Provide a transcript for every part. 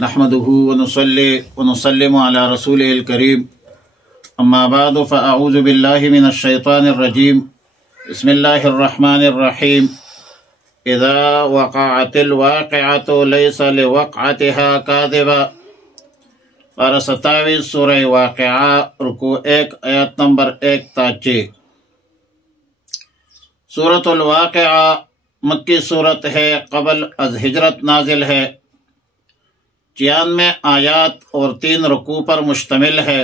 نحمده ونصلي ونسلم على رسوله الكريم اما بعد فاعوذ بالله من الشيطان الرجيم بسم الله الرحمن الرحيم اذا وقعت الواقعة ليس لوقعتها كاذبة اور 27 سورہ واقعہ رکوع 1 آیت نمبر 1 تا 6۔ سورۃ الواقعہ مکی صورت ہے، قبل از ہجرت نازل ہے، 96 آیات اور 3 رکوع پر مشتمل ہے۔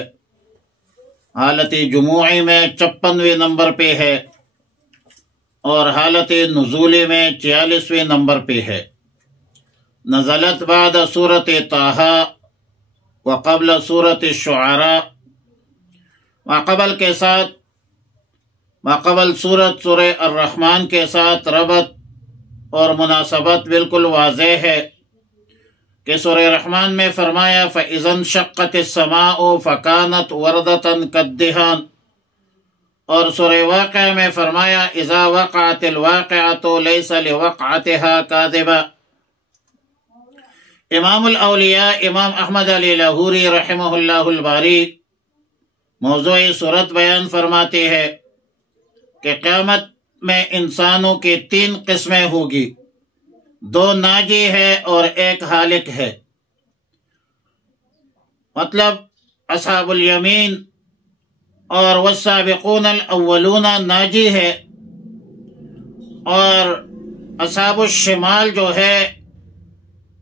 حالت جموعی میں 56ویں نمبر پہ ہے اور حالت نزولی میں 46ویں نمبر پہ ہے۔ نزلت بعد سورۃ طٰہٰ وقبل سورۃ الشعراء، ماقبل سورہ الرحمن کے ساتھ ربط اور مناسبت بالکل واضح ہے کہ سورہ رحمان میں فرمایا فَإِذَا انشَقَّتِ السَّمَاءُ فَكَانَتْ وَرْدَةً كَالدِّهَانِ، اور سورہ واقعہ میں فرمایا اِذَا وَقَعَتِ الْوَاقِعَةُ لَيْسَ لِوَقْعَتِهَا كَاذِبَةٌ۔ امام الاولیاء امام احمد علی لاہوری رحمہ اللہ الباری موضوع صورت بیان فرماتے ہیں کہ قیامت میں انسانوں کی 3 قسمیں ہوگی، 2 ناجی ہے اور 1 ہالک ہے۔ مطلب اصحاب الیمین اور والسابقون الاولون ناجی ہے، اور اصحاب الشمال جو ہے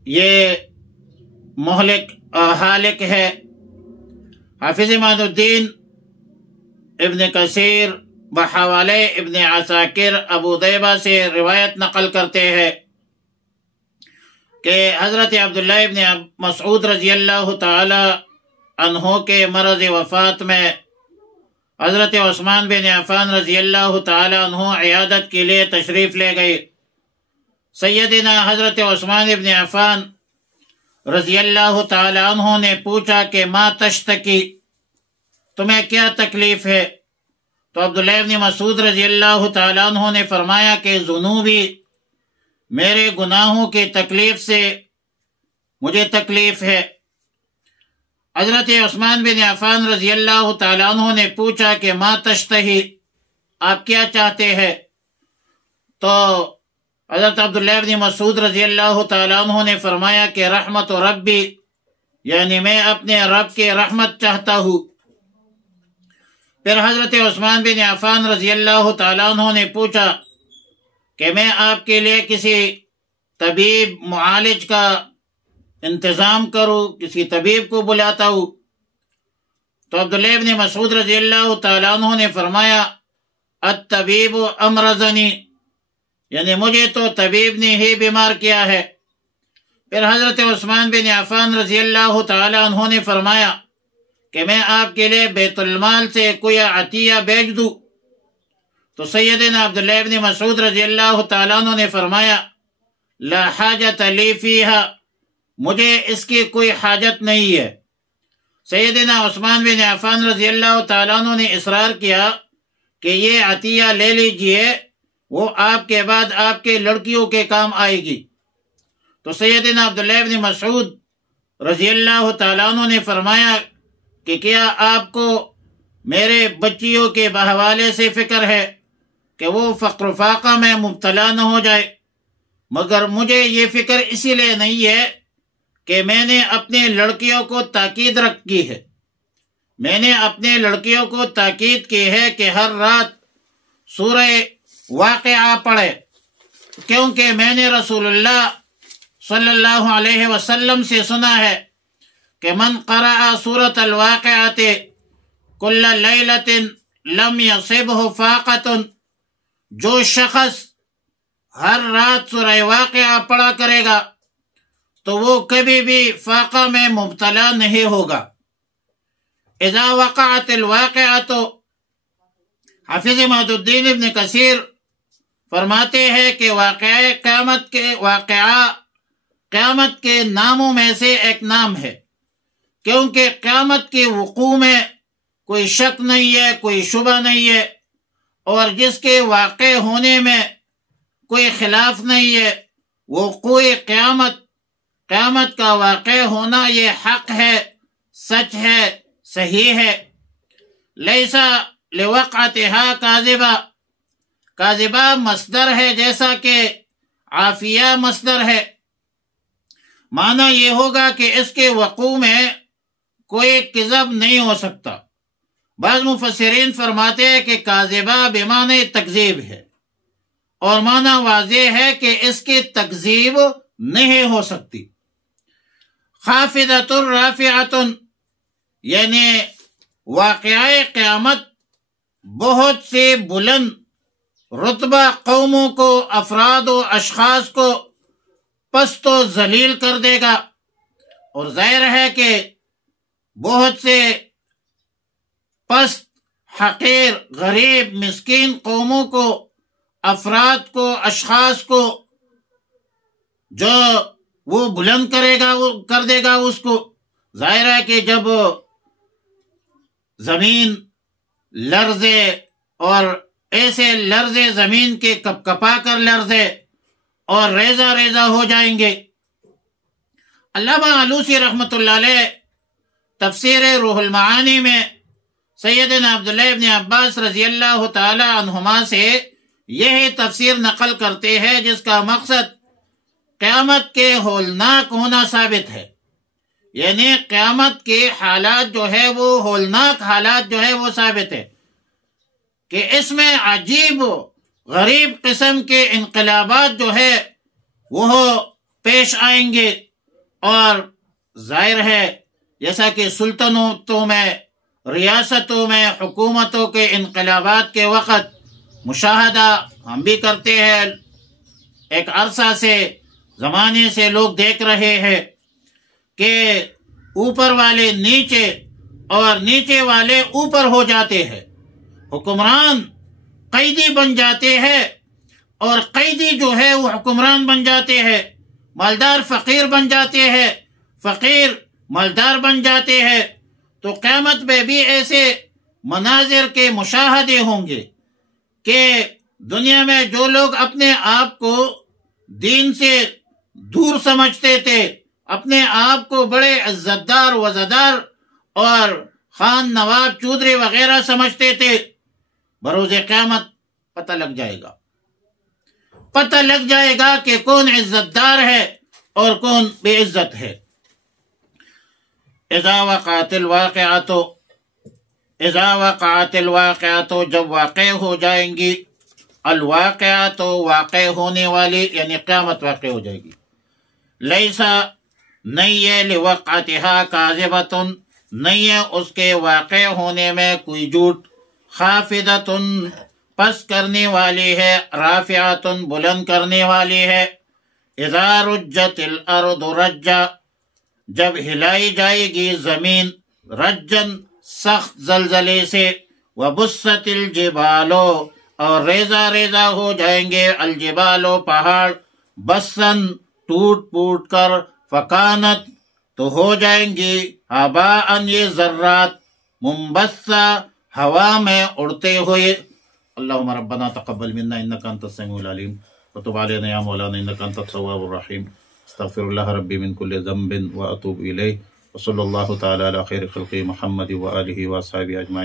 یہ مہلک ہالک ہے۔ حافظ عماد الدین ابن کثیر بحوالے ابن عساکر ابو دیبہ سے روایت نقل کرتے ہیں کہ حضرت عبداللہ ابن مسعود رضی اللہ تعالی عنہ کے مرض وفات میں حضرت عثمان بن عفان رضی اللہ تعالی عنہ عیادت کے لیے تشریف لے گئے۔ سیدنا حضرت عثمان ابن عفان رضی اللہ تعالی عنہ نے پوچھا کہ ما تشتکی، تمہیں کیا تکلیف ہے؟ تو عبداللہ ابن مسعود رضی اللہ تعالی عنہ نے فرمایا کہ ذنوبی، میرے گناہوں کی تکلیف سے مجھے تکلیف ہے۔ حضرت عثمان بن عفان رضی اللہ تعالی عنہ نے پوچھا کہ ما تشتہی، آپ کیا چاہتے ہیں؟ تو حضرت عبداللہ ابن مسعود رضی اللہ تعالیٰ عنہ نے فرمایا کہ رحمت ربی، یعنی میں اپنے رب کی رحمت چاہتا ہوں۔ پھر حضرت عثمان بن عفان رضی اللہ تعالیٰ عنہ نے پوچھا کہ میں آپ کے لیے کسی طبیب معالج کا انتظام کروں، کسی طبیب کو بلاتا ہوں؟ تو عبداللہ ابن مسعود رضی اللہ تعالیٰ عنہ نے فرمایا الطبیب امرضنی، یعنی مجھے تو طبیب نے ہی بیمار کیا ہے۔ پھر حضرت عثمان بن عفان رضی اللہ تعالی عنہ نے فرمایا کہ میں آپ کے لیے بیت المال سے کوئی عطیہ بھیج دوں؟ تو سیدنا عبداللہ ابن مسعود رضی اللہ تعالی عنہ نے فرمایا لا حاجت لی فیہا، مجھے اس کی کوئی حاجت نہیں ہے۔ سیدنا عثمان بن عفان رضی اللہ تعالی عنہ نے اصرار کیا کہ یہ عطیہ لے لیجئے، وہ آپ کے بعد آپ کے لڑکیوں کے کام آئے گی۔ تو سیدنا عبداللہ ابن مسعود رضی اللہ تعالیٰ عنہ نے فرمایا کہ کیا آپ کو میرے بچیوں کے بحوالے سے فکر ہے کہ وہ فقر و فاقہ میں مبتلا نہ ہو جائے؟ مگر مجھے یہ فکر اسی لیے نہیں ہے کہ میں نے اپنے لڑکیوں کو تاکید کی ہے، میں نے اپنے لڑکیوں کو تاکید کی ہے کہ ہر رات سورہ واقعہ پڑھے، کیونکہ میں نے رسول اللہ صلی اللہ علیہ وسلم سے سنا ہے کہ من قرأ سورۃ الواقعۃ کل لیلۃ لم یصبہ فاقۃ، جو شخص ہر رات سورہ واقعہ پڑھا کرے گا تو وہ کبھی بھی فاقہ میں مبتلا نہیں ہوگا۔ اذا وقعت الواقعۃ، حافظ عماد الدین ابن کثیر فرماتے ہیں کہ قیامت کے ناموں میں سے ایک نام ہے، کیونکہ قیامت کے وقوع میں کوئی شک نہیں ہے، کوئی شبہ نہیں ہے، اور جس کے واقع ہونے میں کوئی خلاف نہیں ہے۔ وقوع قیامت قیامت کا واقع ہونا یہ حق ہے، سچ ہے، صحیح ہے۔ لیسا لوقعتها کاذبہ، کاذبہ مصدر ہے جیسا کہ عافیہ مصدر ہے۔ معنی یہ ہوگا کہ اس کے وقوع میں کوئی کذب نہیں ہو سکتا۔ بعض مفسرین فرماتے ہیں کہ کاذبہ بمعنی تکذیب ہے، اور معنی واضح ہے کہ اس کی تکذیب نہیں ہو سکتی۔ خافضۃ رافعۃ، یعنی واقعہ قیامت بہت سے بلند رتبہ قوموں کو، افراد و اشخاص کو پست و ذلیل کر دے گا، اور ظاہر ہے کہ بہت سے پست، حقیر، غریب، مسکین قوموں کو، افراد کو، اشخاص کو جو وہ بلند کر دے گا اس کو۔ ظاہر ہے کہ جب زمین لرزے اور ایسے لرزے زمین کے کپ کپا کر لرزے اور ریزہ ریزہ ہو جائیں گے۔ علامہ آلوسی رحمۃ اللہ علیہ تفسیر روح المعانی میں سیدنا عبداللہ ابن عباس رضی اللہ تعالی عنہما سے یہی تفسیر نقل کرتے ہیں، جس کا مقصد قیامت کے ہولناک ہونا ثابت ہے۔ یعنی قیامت کے حالات جو ہے وہ ہولناک حالات جو ہے وہ ثابت ہے کہ اس میں عجیب غریب قسم کے انقلابات جو ہے وہ پیش آئیں گے، اور ظاہر ہے جیسا کہ سلطنتوں میں، ریاستوں میں، حکومتوں کے انقلابات کے وقت مشاہدہ ہم بھی کرتے ہیں، ایک عرصہ سے، زمانے سے لوگ دیکھ رہے ہیں کہ اوپر والے نیچے اور نیچے والے اوپر ہو جاتے ہیں، حکمران قیدی بن جاتے ہیں اور قیدی جو ہے وہ حکمران بن جاتے ہیں، مالدار فقیر بن جاتے ہیں، فقیر مالدار بن جاتے ہیں۔ تو قیامت میں بھی ایسے مناظر کے مشاہدے ہوں گے کہ دنیا میں جو لوگ اپنے آپ کو دین سے دور سمجھتے تھے، اپنے آپ کو بڑے عزتدار وزادار اور خان نواب چودھری وغیرہ سمجھتے تھے، بروز قیامت پتہ لگ جائے گا، پتہ لگ جائے گا کہ کون عزتدار ہے اور کون بے عزت ہے۔ اذا وقعت الواقعات، اذا وقعت الواقعات، جب واقع ہو جائیں گی، الواقعات واقع ہونے والی، یعنی قیامت واقع ہو جائے گی، لیسا نہیں ہے لوقعتها کاذبۃ، نہیں ہے اس کے واقع ہونے میں کوئی جھوٹ، خافضۃ پس کرنے والی ہے، رافعۃ بلند کرنے والی ہے۔ اذا رجت الارض رجا، جب ہلائی جائے گی زمین، رجن سخت زلزلے سے، وبست الجبال، اور ریزہ ریزہ ہو جائیں گے، الجبال پہاڑ، بسن ٹوٹ پوٹ کر، فکانت تو ہو جائیں گی، ہباء یہ ذرات، منبثا ہوا میں اڑتے ہوئے۔ اللہم ربنا تقبل منا انکا انت السمیع العلیم وتب علینا یا مولانا انکا انت التواب الرحیم، استغفر اللہ ربی من کل ذنب واتوب الیہ، وصلی اللہ تعالی علی خیر خلق محمد وآلہ وصحبہ اجمعین۔